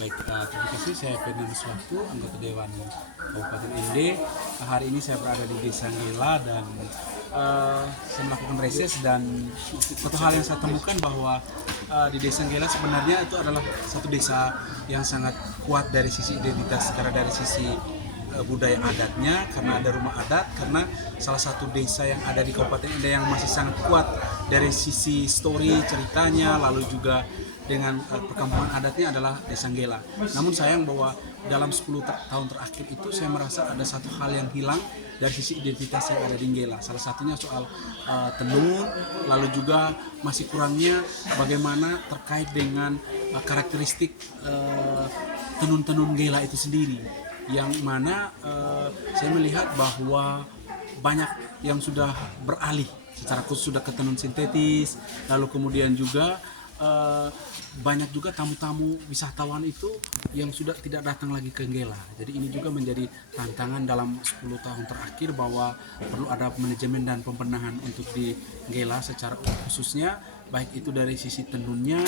Baik, terima kasih. Saya Fernandes Waktu, anggota Dewan Kabupaten ND. Hari ini saya berada di Desa Nggela dan saya melakukan reses, dan satu hal yang saya temukan bahwa di Desa Nggela sebenarnya itu adalah satu desa yang sangat kuat dari sisi identitas, karena dari sisi budaya adatnya, karena ada rumah adat, karena salah satu desa yang ada di Kabupaten ND yang masih sangat kuat dari sisi story ceritanya, lalu juga dengan perkampungan adatnya adalah Desa Nggela. Namun sayang bahwa dalam 10 tahun terakhir itu saya merasa ada satu hal yang hilang dari sisi identitas yang ada di Nggela. Salah satunya soal tenun, lalu juga masih kurangnya bagaimana terkait dengan karakteristik tenun-tenun Nggela itu sendiri, yang mana saya melihat bahwa banyak yang sudah beralih secara khusus sudah ke tenun sintetis, lalu kemudian juga banyak juga tamu-tamu wisatawan itu yang sudah tidak datang lagi ke Nggela. Jadi ini juga menjadi tantangan dalam 10 tahun terakhir, bahwa perlu ada manajemen dan pembenahan untuk di Nggela secara khususnya, baik itu dari sisi tenunnya,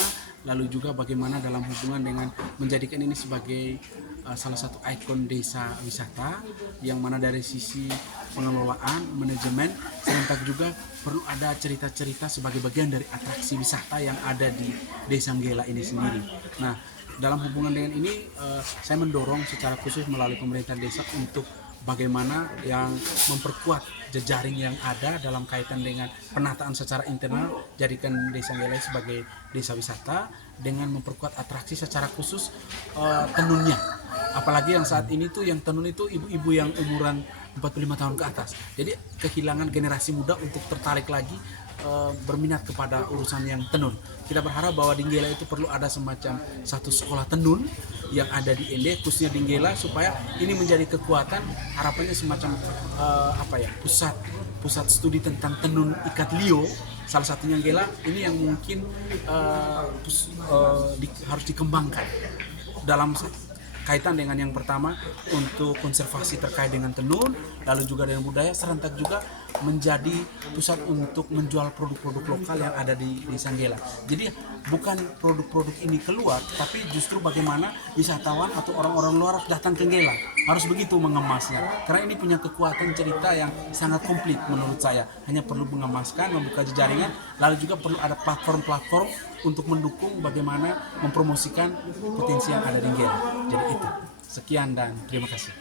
lalu juga bagaimana dalam hubungan dengan menjadikan ini sebagai salah satu ikon desa wisata, yang mana dari sisi pengelolaan, manajemen, serentak juga perlu ada cerita-cerita sebagai bagian dari atraksi wisata yang ada di Desa Nggela ini sendiri. Nah, dalam hubungan dengan ini saya mendorong secara khusus melalui pemerintah desa untuk bagaimana yang memperkuat jejaring yang ada dalam kaitan dengan penataan secara internal, jadikan Desa Nggela sebagai desa wisata dengan memperkuat atraksi secara khusus tenunnya. Apalagi yang saat ini tuh yang tenun itu ibu-ibu yang umuran 45 tahun ke atas. Jadi kehilangan generasi muda untuk tertarik lagi berminat kepada urusan yang tenun. Kita berharap bahwa di Nggela itu perlu ada semacam satu sekolah tenun yang ada di ND, khususnya di Nggela, supaya ini menjadi kekuatan, harapannya semacam pusat studi tentang tenun ikat lio, salah satunya Nggela ini yang mungkin harus dikembangkan dalam kaitan dengan yang pertama untuk konservasi terkait dengan tenun, lalu juga dengan budaya, serentak juga menjadi pusat untuk menjual produk-produk lokal yang ada di Desa Nggela. Jadi bukan produk-produk ini keluar, tapi justru bagaimana wisatawan atau orang-orang luar datang ke Nggela, harus begitu mengemasnya, karena ini punya kekuatan cerita yang sangat komplit menurut saya. Hanya perlu mengemaskan, membuka jaringan, lalu juga perlu ada platform-platform untuk mendukung bagaimana mempromosikan potensi yang ada di Nggela. Jadi itu, sekian dan terima kasih.